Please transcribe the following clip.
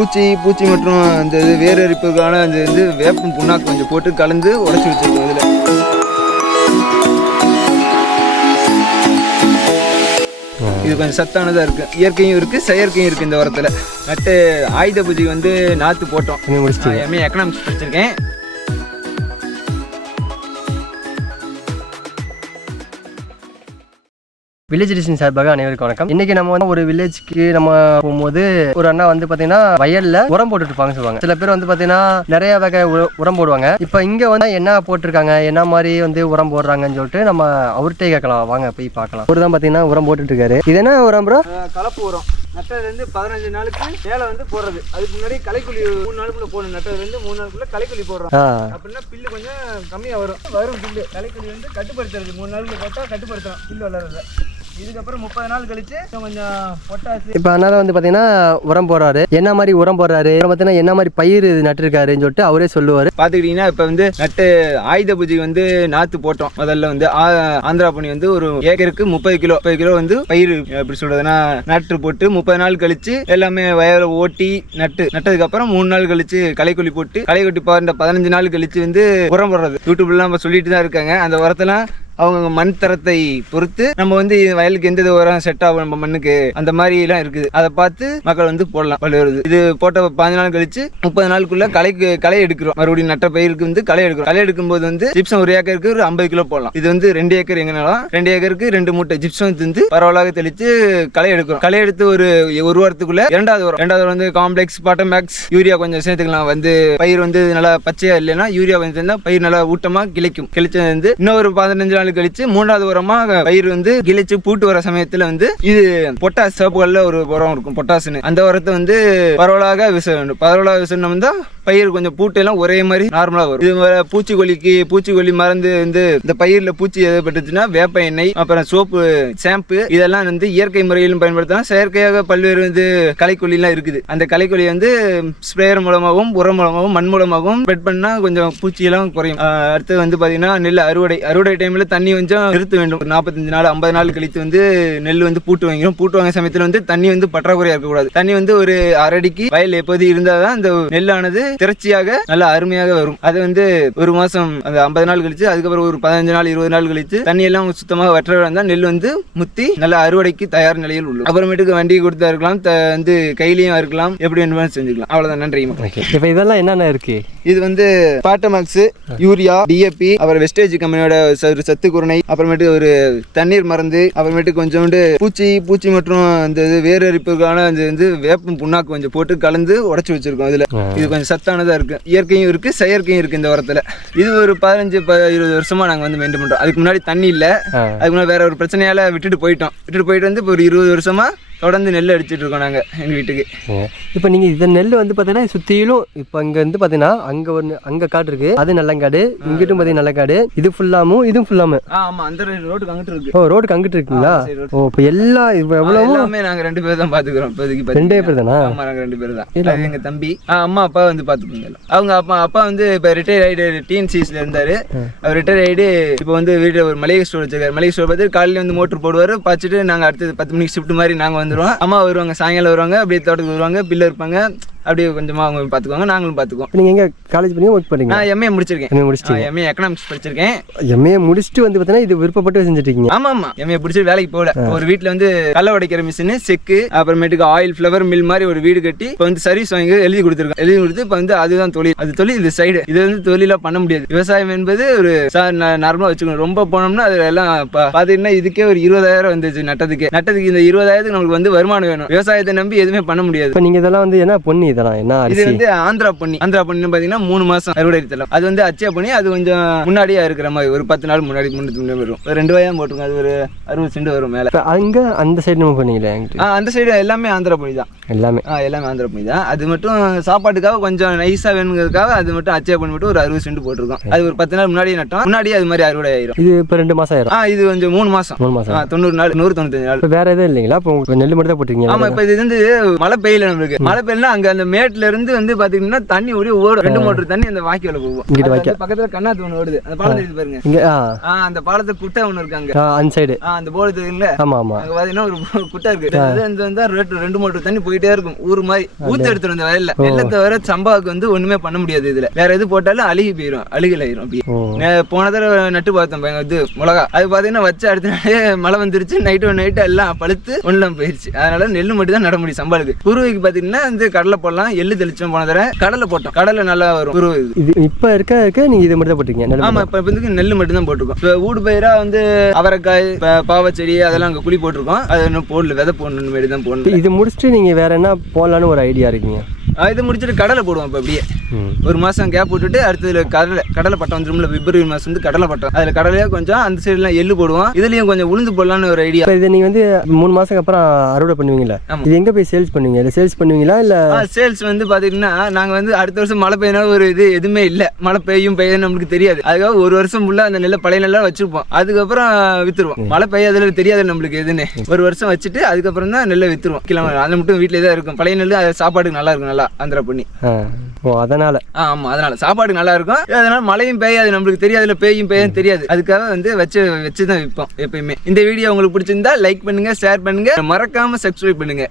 பூச்சி பூச்சி மற்றும் அந்த இது வேர் அரிப்புக்கான அந்த இது வேப்பம் புண்ணாக்கு கொஞ்சம் போட்டு கலந்து உடச்சி வச்சிருக்கோம் இதில். இது கொஞ்சம் சத்தானதாக இருக்குது இயற்கையும் இருக்குது செயற்கையும் இருக்குது இந்த உரத்தில். நட்டு ஆயுத பூஜை வந்து நாற்று போட்டோம். எம்ஏ எக்கனாமிக்ஸ் படிச்சிருக்கேன். வில்லேஜ் டிசைன் சார்பாக அனைவருக்கும் வணக்கம். இன்னைக்கு நம்ம வந்து ஒரு வில்லேஜ்க்கு நம்ம போகும்போது ஒரு அண்ணா வந்து பாத்தீங்கன்னா வயல்ல உரம் போட்டுட்டு இருப்பாங்க சொல்லுவாங்க. சில பேர் வந்து பாத்தீங்கன்னா நிறைய வகை உர- உரம் போடுவாங்க. இப்போ இங்க வந்து என்ன போட்டிருக்காங்க? என்ன மாதிரி வந்து உரம் போடுறாங்கன்னு சொல்லிட்டு நம்ம அவர்கிட்டே கேட்கலாம். வாங்க போய் பார்க்கலாம். அவர் தான் பாத்தீங்கன்னா உரம் போட்டுட்டு இருக்காரு இது என்ன உரம் ப்ரோ கலப்பு உரம். நட்டதுலேருந்து பதினஞ்சு நாளுக்கு மேலே வந்து போடுறது. அதுக்கு முன்னாடி களைக்குழி மூணு நாளுக்குள்ள போடணும். நட்டதுலேருந்து மூணு நாளுக்குள்ள களைக்குழி போடுறோம். அப்படின்னா பில்லு கொஞ்சம் கம்மியாக வரும். வரும் பில்லு. களைக்குழி வந்து கட்டுப்படுத்துறது. மூணு நாளுக்குள்ள போட்டால் கட்டுப்படுத்தணும் பில்லு வளர்றத. இதுக்கப்புறம் முப்பது நாள் கழிச்சு கொஞ்சம் பொட்டாசு இப்போ அண்ணா வந்து பாத்தீங்கன்னா உரம் போடுறாரு. என்ன மாதிரி உரம் போடுறாரு? அப்புறம் பாத்தீங்கன்னா என்ன மாதிரி பயிர் நட்டுருக்காருன்னு சொல்லிட்டு அவரே சொல்லுவாரு. பார்த்துக்கிட்டிங்கன்னா இப்போ வந்து நட்டு ஆயுத பூஜை வந்து நாற்று போட்டோம். முதல்ல வந்து ஆ- ஆந்திரா பனி வந்து ஒரு ஏக்கருக்கு முப்பது கிலோ முப்பது கிலோ வந்து பயிர் எப்படி சொல்றதுன்னா நாற்று போட்டு முப்பது நாள் கழிச்சு எல்லாமே வயலை ஓட்டி நட்டு நட்டதுக்கு அப்புறம் மூணு நாள் கழிச்சு களைக்கொல்லி போட்டு களைக்கொட்டி பாருந்த பதினஞ்சு நாள் கழிச்சு வந்து உரம் போடுறது. யூடியூப்லாம் நம்ம சொல்லிட்டு தான் இருக்காங்க. அந்த உரத்தெல்லாம் அவங்க மண் தரத்தை பொறுத்து நம்ம வந்து வயலுக்கு எந்த உரம் செட் ஆகும் நம்ம மண்ணுக்கு அந்த மாதிரி எல்லாம் இருக்குது. அதை பார்த்து மக்கள் வந்து போடலாம் பல்வேறு இது போட்ட பதினஞ்சு நாள் கழிச்சு முப்பது நாளுக்குள்ள களைக்கு களை எடுக்கிறோம். மறுபடியும் நட்ட பயிருக்கு வந்து களை எடுக்கிறோம். களை எடுக்கும்போது வந்து ஜிப்சம் ஒரு ஏக்கருக்கு ஒரு ஐம்பது கிலோ போடலாம். இது வந்து ரெண்டு ஏக்கர் எங்கனாலும் ரெண்டு ஏக்கருக்கு ரெண்டு மூட்டை ஜிப்சம் திந்து பரவலாக தெளிச்சு களை எடுக்கிறோம். களை எடுத்து ஒரு ஒரு வாரத்துக்குள்ள இரண்டாவது உரம் ரெண்டாவது உரம் வந்து காம்ப்ளெக்ஸ் பாட்டமேக்ஸ் யூரியா கொஞ்சம் சேர்த்துக்கலாம். வந்து பயிர் வந்து நல்லா பச்சையா இல்லைன்னா யூரியா கொஞ்சம் சேர்ந்தா பயிர் நல்லா ஊட்டமா கிளைக்கும். கிழிச்சது வந்து இன்னொரு பதினஞ்சு நாள் கழிச்சு மூணாவது உரமாக பயிர் வந்து கிழிச்சு பூட்டு வர சமயத்துல வந்து இது பொட்டாஸ் சிவப்பு ஒரு உரம் இருக்கும் பொட்டாசுன்னு. அந்த உரத்தை வந்து பரவலாக விச வேண்டும் பரவலாக விசனம் தான் பயிர் கொஞ்சம் பூட்டு எல்லாம் ஒரே மாதிரி நார்மலா வரும். இது வர பூச்சிக்கொல்லிக்கு பூச்சிக்கொல்லி மருந்து வந்து இந்த பயிர்ல பூச்சி எதப்பட்டுச்சுன்னா வேப்ப எண்ணெய் அப்புறம் சோப்பு ஷாம்பு இதெல்லாம் வந்து இயற்கை முறையிலும் பயன்படுத்தலாம். செயற்கையாக பல்வேறு வந்து களைக்கொல்லிலாம் இருக்குது. அந்த களைக்கொல்லி வந்து ஸ்ப்ரேயர் மூலமாகவும் உரம் மூலமாகவும் மண் மூலமாகவும் ஸ்ப்ரெட் பண்ணால் கொஞ்சம் பூச்சியெல்லாம் குறையும். அடுத்து வந்து பார்த்தீங்கன்னா நெல் அறுவடை அறுவடை டைமில் தண்ணி கொஞ்சம் நிறுத்த வேண்டும். ஒரு நாற்பத்தஞ்சு நாள் ஐம்பது நாள் கழித்து வந்து நெல் வந்து பூட்டு வாங்கிடும். பூட்டு வாங்க சமயத்தில் வந்து தண்ணி வந்து பற்றாக்குறையா இருக்கக்கூடாது. தண்ணி வந்து ஒரு அரடிக்கு வயல் எப்போது இருந்தால் தான் இந்த நெல்லானது திரட்சியாக நல்லா அருமையாக வரும். அது வந்து ஒரு மாசம் அந்த ஐம்பது நாள் கழிச்சு அதுக்கப்புறம் ஒரு பதினஞ்சு நாள் இருபது நாள் கழிச்சு தண்ணி எல்லாம் சுத்தமாக வற்ற வந்தால் நெல் வந்து முத்தி நல்ல அறுவடைக்கு தயார் நிலையில் உள்ளது. அப்புறமேட்டுக்கு வண்டி கொடுத்தா இருக்கலாம் வந்து கையிலையும் இருக்கலாம் எப்படி வேணுமாலும் செஞ்சுக்கலாம். அவ்வளவுதான். நன்றி இப்போ இதெல்லாம் என்னென்ன இருக்கு? இது வந்து பாட்டமாக்ஸ் யூரியா டிஏபி அப்புறம் வெஸ்டேஜ் கம்பெனியோட சத்து குருணை அப்புறமேட்டு ஒரு தண்ணீர் மருந்து அப்புறமேட்டு கொஞ்சோண்டு பூச்சி பூச்சி மற்றும் இந்த இது வேர் அரிப்புக்கான அந்த வந்து வேப்பம் புண்ணாக்கு கொஞ்சம் போட்டு கலந்து உடச்சி வச்சிருக்கோம் இதுல இது கொஞ்சம் சத்தானதா இருக்கு. இயற்கையும் இருக்கு செயற்கையும் இருக்கு இந்த உரத்துல. இது ஒரு பதினஞ்சு ப- இருபது வருஷமா நாங்க வந்து மெயின்டைன் பண்றோம். அதுக்கு முன்னாடி தண்ணி இல்ல. அதுக்கு முன்னாடி வேற ஒரு பிரச்சனையால விட்டுட்டு போயிட்டோம். விட்டுட்டு போயிட்டு வந்து இப்போ ஒரு இருபது வருஷமா தொடர்ந்து நெல் அடிச்சிட்டு இருக்கோம் நாங்க எங்க வீட்டுக்கு. இப்போ நீங்க இந்த நெல் வந்து பார்த்தீங்கன்னா சுத்திலும் இப்போ இங்க வந்து பார்த்தீங்கன்னா அங்க ஒன்று அங்க காடு இருக்கு. அது நல்லங்காடு இங்கிட்டும் பார்த்தீங்கன்னா நல்லங்காடு. இது ஃபுல்லாமும் இதுவும் ஃபுல்லாம ஆ, ஆமா அந்த ரோட்டுக்கு அங்கிட்டு இருக்கு. ஓ ரோடுக்கு அங்கிட்டு இருக்கீங்களா. ஓ இப்போ எல்லா இப்போ எவ்வளவும் எல்லாமே நாங்க ரெண்டு பேர் தான் பாத்துக்கிறோம். இப்போதைக்கு ரெண்டே. பேர் தானா? ஆமா நாங்க ரெண்டு பேர் தான். அது எங்க தம்பி. ஆ, அம்மா அப்பா வந்து பாத்துக்கோங்க எல்லாம். அவங்க அப்பா அப்பா வந்து இப்ப ரிட்டையர் ஆயிட்டு டிஎன்சிஸ்ல இருந்தாரு. அவர் ரிட்டையர் ஆயிட்டு இப்போ வந்து வீட்டுல ஒரு மளிகை ஸ்டோர் வச்சிருக்காரு. மளிகை ஸ்டோர் பார்த்து காலையில வந்து மோட்டர் போடுவாரு. பார்த்துட்டு நாங்க அடுத்தது பத்து மணிக்கு ஷிஃப்ட் மாதிரி நாங்க வந்துருவோம் அம்மா வருவாங்க சாயங்காலம் வருவாங்க அப்படியே தோட்டத்துக்கு வருவாங்க பிள்ளை இருப்பாங்க அப்படியே கொஞ்சமா அவங்க பாத்துக்குவாங்க நாங்களும் பாத்துக்குவோம். இப்போ நீங்க எங்க காலேஜ் பண்ணி ஒர்க் பண்றீங்க நான் எம்ஏ முடிச்சிருக்கேன். எம்ஏ முடிச்சிட்டீங்க. எம்ஏ எக்கனாமிக்ஸ் படிச்சிருக்கேன். எம்ஏ முடிச்சுட்டு வந்து பார்த்தீங்கன்னா இது விருப்பப்பட்டு செஞ்சுட்டு இருக்கீங்க ஆமா ஆமா எம்ஏ பிடிச்சி வேலைக்கு போகல. ஒரு வீட்ல வந்து கள்ள உடைக்கிற மிஷின் செக்கு அப்புறமேட்டுக்கு ஆயில் ஃபிளவர் மில் மாதிரி ஒரு வீடு கட்டி இப்போ வந்து சர்வீஸ் வாங்கி எழுதி கொடுத்துருக்கோம். எழுதி கொடுத்து இப்போ வந்து அதுதான் தொழில். அது தொழில் இது சைடு இது வந்து தொழிலா பண்ண முடியாது. விவசாயம் என்பது ஒரு நார்மலா வச்சுக்கணும். ரொம்ப போனோம்னா அது எல்லாம் பா- பாத்தீங்கன்னா இதுக்கே ஒரு இருபதாயிரம் வந்துச்சு நட்டதுக்கு. நட்டதுக்கு இந்த இருபதாயிரத்துக்கு நமக்கு வந்து வருமானம் வேணும். விவசாயத்தை நம்பி எதுவுமே பண்ண முடியாது. இப்போ நீங்க இதெல்லாம் வந்து என்ன பொண்ணு இதெல்லாம் என்ன இது வந்து ஆந்திரா பண்ணி ஆந்திரா பண்ணி பாத்தீங்கன்னா மூணு மாசம் அறுவடை தரம் அது வந்து அச்சா பண்ணி அது கொஞ்சம் முன்னாடியே இருக்கிற மாதிரி ஒரு பத்து நாள் முன்னாடி முன்னூத்தி வரும். ஒரு ரெண்டு வயம் போட்டுருங்க அது ஒரு அறுபது சென்ட் வரும் மேல. அங்க அந்த சைடு நம்ம பண்ணீங்களே அந்த சைடு எல்லாமே ஆந்திரா பண்ணி தான். எல்லாமே. ஆ, எல்லாமே ஆந்திரா பண்ணி தான் அது மட்டும் சாப்பாட்டுக்காக கொஞ்சம் நைஸா வேணுங்கிறதுக்காக அது மட்டும் அச்சா பண்ணி மட்டும் ஒரு அறுபது சென்ட் போட்டிருக்கோம். அது ஒரு பத்து நாள் முன்னாடியே நட்டோம். முன்னாடியே அது மாதிரி அறுவடை ஆயிரும். இது இப்போ ரெண்டு மாசம் ஆயிரும். ஆ இது கொஞ்சம் மூணு மாசம். மூணு மாசம். ஆ, தொண்ணூறு நாள் நூறு தொண்ணூத்தஞ்சு நாள். இப்போ வேற எதுவும் இல்லைங்களா? இப்போ உங்களுக்கு நெல் மட்டும் தான் போட்டிருக்கீங்க ஆமா இப்ப இது வந்து மழை பெய்யல நம்மளுக்கு. மழை பெய்யலாம் அங்க அந்த மேட்ல இருந்து வந்து பாத்தீங்கன்னா தண்ணி ஓடி ஓடும். ரெண்டு மோட்டர் தண்ணி அந்த வாய்க்கால போகும். இங்கிட்டு வந்து பக்கத்துல கண்ணாத்து ஒண்ணு ஓடுது. அந்த பாலம் தெரியுது பாருங்க. இங்க ஆ. அந்த பாலத்தை குட்டை ஒண்ணு இருக்கு அங்க. ஆ, அந்த சைடு அந்த போர்டு தெரியுங்களா ஆமா ஆமா. அங்க பாத்தீங்கன்னா ஒரு குட்டை இருக்கு. அது வந்து ரெண்டு மோட்டர் தண்ணி போயிட்டு போயிட்டே இருக்கும். ஊர் மாதிரி ஊத்து எடுத்துரும் இந்த வயல்ல நெல்லை தவிர சம்பாவுக்கு வந்து ஒண்ணுமே பண்ண முடியாது இதுல. வேற எது போட்டாலும் அழுகி போயிடும் அழுகல் ஆயிரும் அப்படியே போன தடவை நட்டு பார்த்தோம் இது மிளகா. அது பாத்தீங்கன்னா வச்ச அடுத்த நாளே மழை வந்துருச்சு. நைட்டு நைட்டு எல்லாம் பழுத்து ஒண்ணுலாம் போயிருச்சு. அதனால நெல் மட்டும் தான் நட முடியும் சம்பாளுக்கு. குருவிக்கு பாத்தீங்கன்னா வந்து கடலை போடலாம் எள்ளு தெளிச்சோம் போன தடவை. கடலை போட்டோம். கடலை நல்லா வரும். குருவி இது. இப்போ இருக்க இருக்க நீங்கள் இது மட்டும் தான் போட்டிருக்கீங்க ஆமா இப்ப வந்து நெல் மட்டும் தான் போட்டிருக்கோம். இப்ப ஊடு பயிரா வந்து அவரைக்காய் பாவச்செடி அதெல்லாம் அங்க குழி போட்டிருக்கோம். அது இன்னும் போடல. விதை போடணும் மாதிரி தான் போடணும். இது முடிச்சுட்டு நீங்கள் வேற என்ன போடலான்னு ஒரு ஐடியா இருக்கீங்க? இது முடிச்சுட்டு கடலை போடுவோம் இப்ப அப்படியே. ஒரு மாசம் கேப் விட்டுட்டு அடுத்ததுல கடலை கடலை பட்டம் வந்துரும்ல பிப்ரவரி மாசம் வந்து கடலை பட்டம். அதுல கடலையே கொஞ்சம் அந்த சைடுலாம் எள்ளு போடுவோம். இதுலயும் கொஞ்சம் உளுந்து போடலாம்னு ஒரு ஐடியா இதை நீங்கள் வந்து மூணு மாதத்துக்கு அப்புறம் அறுவடை பண்ணுவீங்களா. இது எங்கே போய் சேல்ஸ் பண்ணுவீங்க? இல்லை சேல்ஸ் பண்ணுவீங்களா இல்லை? சேல்ஸ் வந்து பாத்தீங்கன்னா நாங்க வந்து அடுத்த வருஷம் மழை பெய்யினா ஒரு இது எதுவுமே இல்ல. மழை பெய்யும் பெய்யும் நம்மளுக்கு தெரியாது. அதுக்காக ஒரு வருஷம் ஃபுல்லா அந்த நெல்லை பழைய நெல்லா வச்சிருப்போம். அதுக்கப்புறம் வித்துருவோம். மழை பெய்யாதுல தெரியாது நம்மளுக்கு எதுன்னு. ஒரு வருஷம் வச்சுட்டு அதுக்கப்புறம் தான் நெல்லை வித்துருவோம். கிலோ அது மட்டும் வீட்டிலே தான் இருக்கும். பழைய நெல் அது சாப்பாடுக்கு நல்லா இருக்கும் நல்லா. ஆந்திரா பண்ணி ஆ. ஓ அதனால். ஆமா அதனால. சாப்பாடு நல்லா இருக்கும் அதனால மழையும் பெய்யாது நம்மளுக்கு தெரியாதுல பெய்யும் பெய்யும் தெரியாது. அதுக்காக வந்து வச்சு வச்சு தான் விற்போம் எப்பயுமே. இந்த வீடியோ உங்களுக்கு பிடிச்சிருந்தா லைக் பண்ணுங்க ஷேர் பண்ணுங்க. மறக்காம சப்ஸ்கிரைப் பண்ணுங்க.